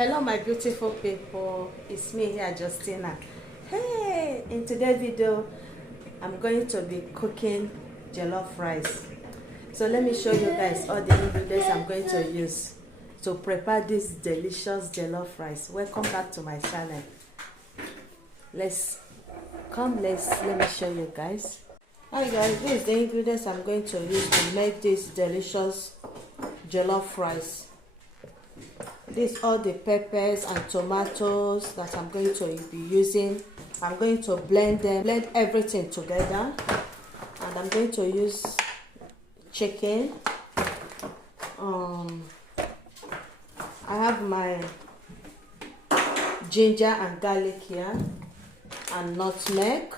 Hello my beautiful people, it's me here, Justina. Hey, in today's video I'm going to be cooking jollof rice. So let me show you guys all the ingredients I'm going to use to prepare this delicious jollof rice. Welcome back to my channel. Let me show you guys. Hi guys, this is the ingredients I'm going to use to make this delicious jollof rice. These all the peppers and tomatoes that I'm going to be using. I'm going to blend everything together, and I'm going to use chicken. I have my ginger and garlic here, and nutmeg,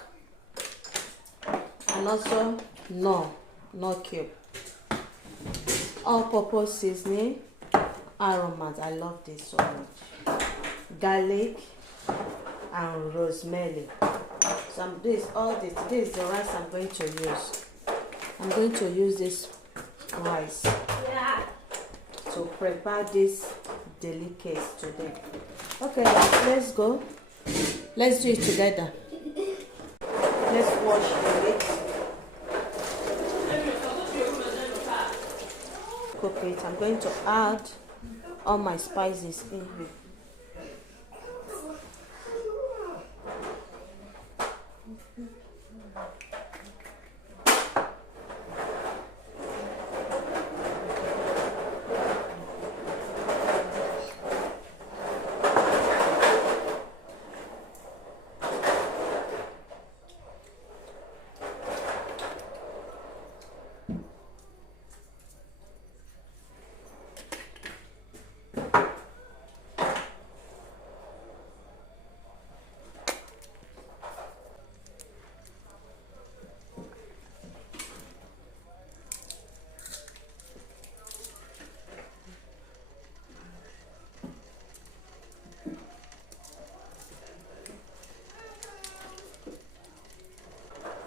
and also no cube, all-purpose seasoning, aromas. I love this so much. Garlic and rosemary. So this is the rice I'm going to use. I'm going to use this rice to prepare this delicacy today. Okay, let's go. Let's do it together. Let's wash the meat. Cook it. I'm going to add all my spices in here.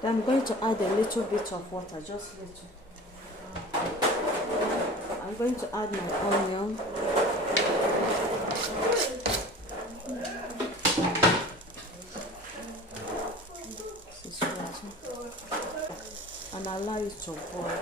I'm going to add a little bit of water, just little. I'm going to add my onion. This is water. And allow it to boil.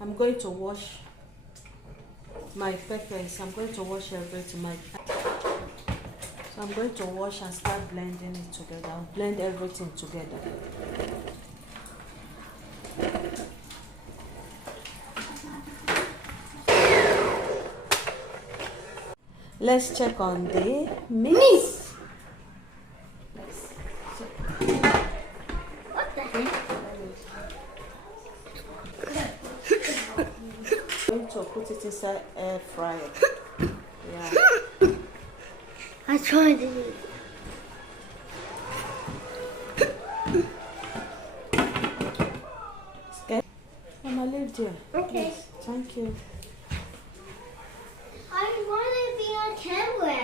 I'm going to wash my peppers. I'm going to wash everything. So I'm going to wash and start blending it together. I'll blend everything together. Let's check on the meat. What the heck? I'm going to put it inside air fryer. Yeah. I tried it. Okay. I'm gonna leave there. Okay. Yes. Thank you. I want to be on camera.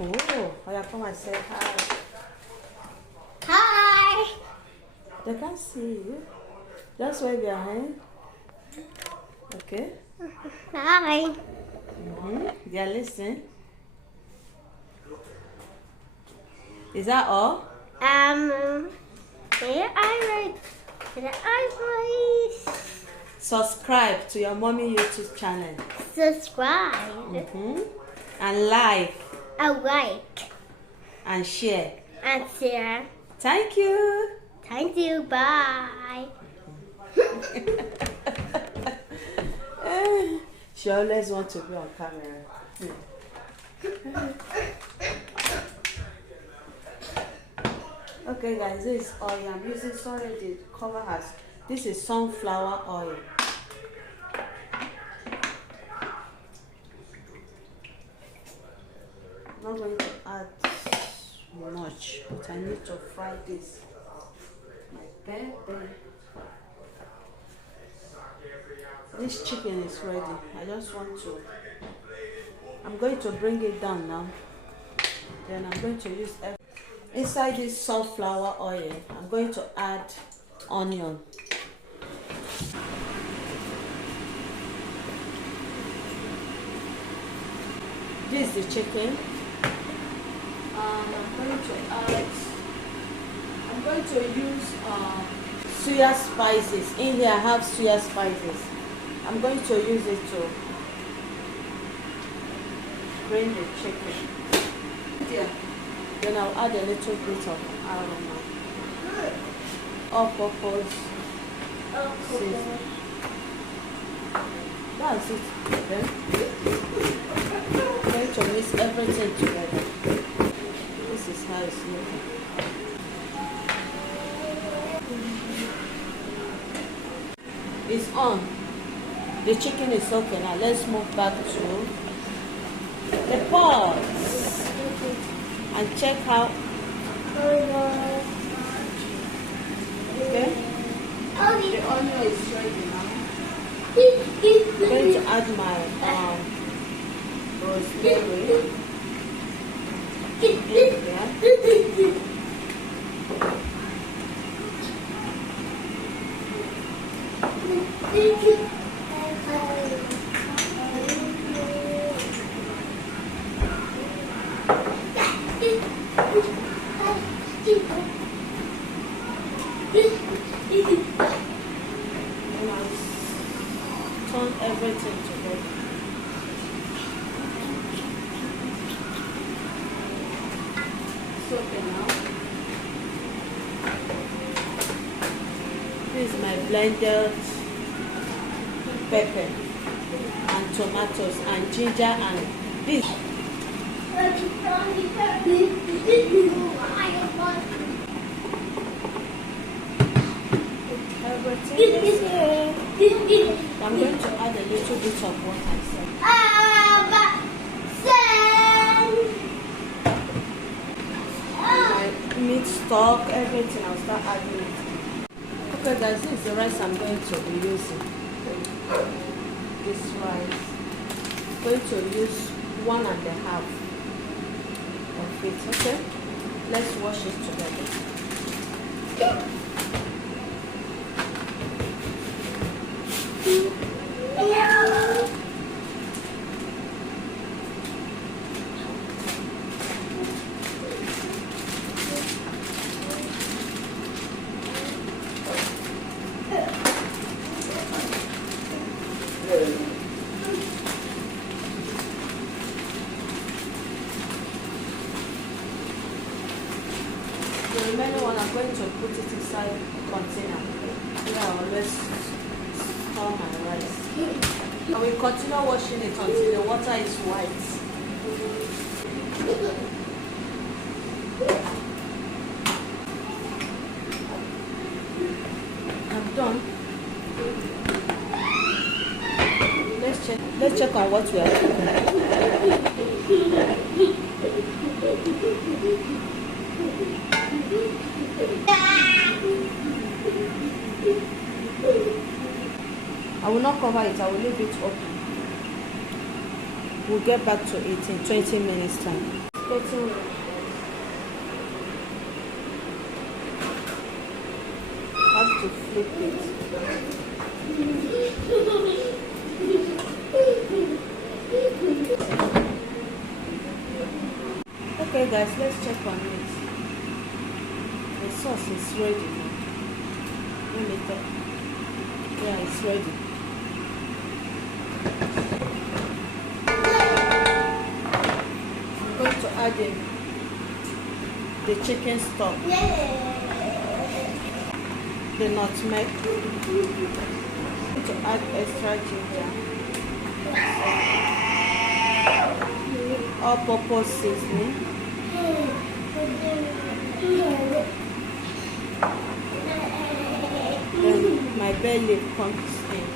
Oh, I come and say hi. Hi. They can't see you. Just wave your hand. Okay. Hi. Yeah, listen. Is that all? Here I please. Subscribe to your mommy YouTube channel. Subscribe. And like. A like. And share. And share. Thank you. Thank you. Bye. She always wants to be on camera. Okay guys, this is oil. I'm using, sorry the cover has, this is sunflower oil. I'm not going to add much, but I need to fry this. My pepper. This chicken is ready. I just want to, I'm going to bring it down now. Then I'm going to use, inside this sunflower oil, I'm going to add onion. This is the chicken. I'm going to use soya spices. In here I have soya spices. I'm going to use it to bring the chicken. Yeah. Then I'll add a little bit of aroma. All-purpose seasoning. That's it. Then I'm going to mix everything together. This is how it's looking. It's on. The chicken is okay. Now let's move back to the pots and check how. Okay. The onion is ready now. I'm going to add my rosemary in here. Turn everything together. It's okay now. This is my blended pepper and tomatoes and ginger and this. Everything is here. I'm going to add a little bit of what I said. My meat stock, everything, I'll start adding it. Okay guys, this is the rice I'm going to be using. This rice. I'm going to use 1.5 of it, okay? Let's wash it together. The remaining one, I'm going to put it inside a container. Here I always store my rice. I will continue washing it until the water is white. I'm done. Let's check on what we are doing. I will not cover it, I will leave it open. We'll get back to it in 20 minutes time. 30 minutes. Have to flip it. Okay guys, let's check on it. The sauce is ready now. Let me check. Yeah, it's ready. I'm going to add in the chicken stock. the nutmeg. To add extra ginger. All-purpose seasoning. Then my bay leaf comes in.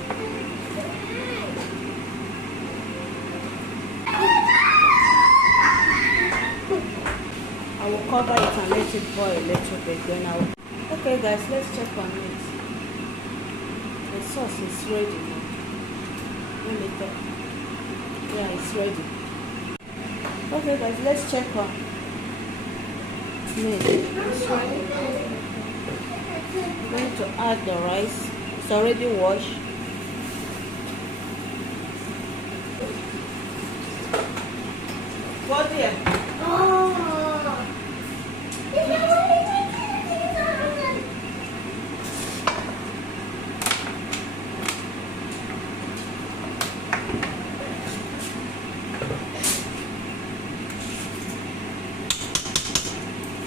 I will cover it and let it boil a little bit. Then I will. Okay, guys, let's check on it. The sauce is ready now. Let me check. Yeah, it's ready. Okay, guys, let's check on meat. It's ready. I'm going to add the rice. It's already washed. What here?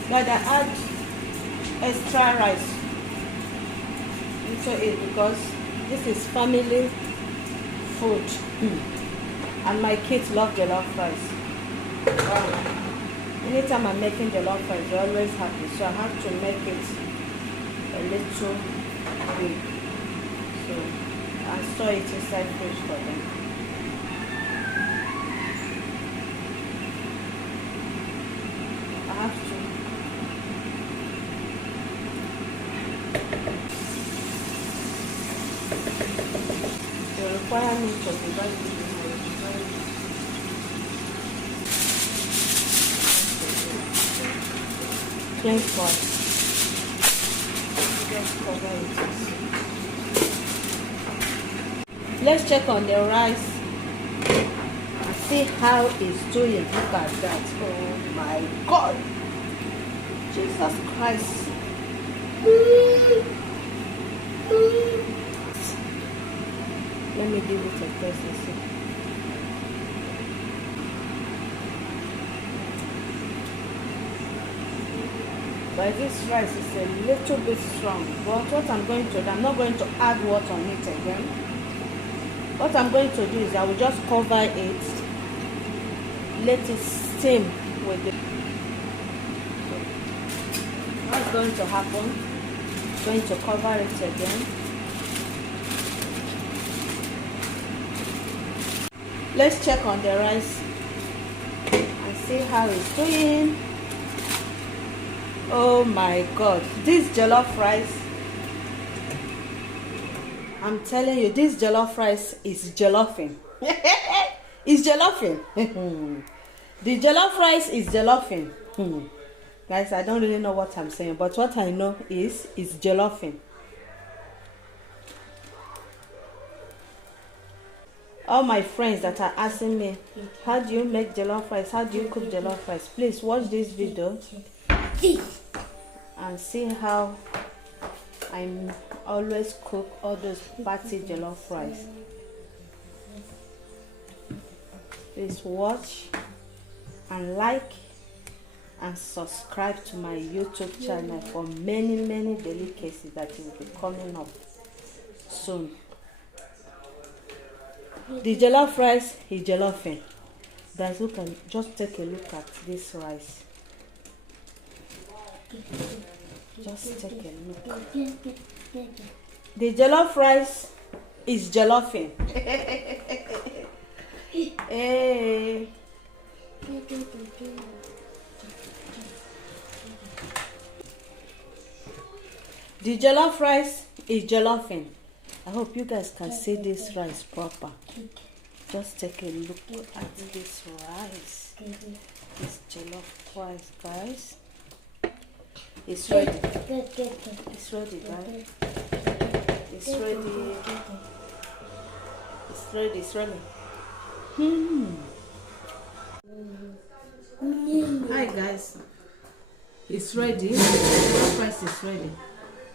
But I add extra rice into it because this is family food and my kids love jollof rice. Anytime I'm making jollof rice, they're always happy, so I have to make it a little big. So I store it inside fridge for them. I have to. The requirements of the rice. Plain pot. Just cover it. Let's check on the rice and see how it's doing. Look at that. Oh my God. Jesus Christ. Let me give it a taste and see. But this rice is a little bit strong. But what I'm going to do, I'm not going to add water on it again. What I'm going to do is I will just cover it, let it steam with it. What's going to happen? I'm going to cover it again. Let's check on the rice and see how it's doing. Oh my God, this jollof rice, I'm telling you, this jollof rice is jolloffing. It's jolloffing. The jollof rice is jolloffing. Guys, I don't really know what I'm saying, but what I know is it's jolloffing. All my friends that are asking me, how do you make jollof rice? How do you cook jollof rice? Please watch this video and see how I always cook all those party jollof rice. Please watch and like and subscribe to my YouTube channel for many delicacies that will be coming up soon. The jollof rice is jolloffing. Guys, look at, just take a look at this rice. Just take a look. The jollof rice is jolloffing. Hey. The jollof rice is jolloffing. I hope you guys can see this rice proper. Just take a look at this rice. This jollof rice, guys. It's ready. It's ready, guys. It's ready. It's ready. It's ready. Hi, guys. It's ready. The rice is ready.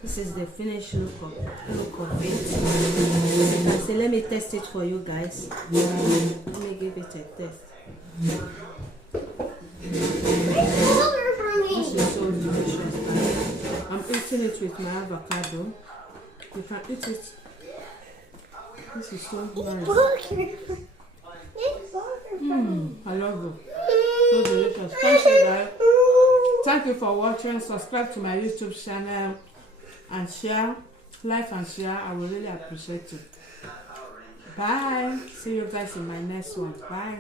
This is the finished look of it. So let me test it for you guys. Let me give it a test. This is so delicious. I'm eating it with my avocado. You can eat it. This is so nice. I love it. So delicious. Thank you guys. Thank you for watching. Subscribe to my YouTube channel and share. Like and share. I will really appreciate it. Bye. See you guys in my next one. Bye.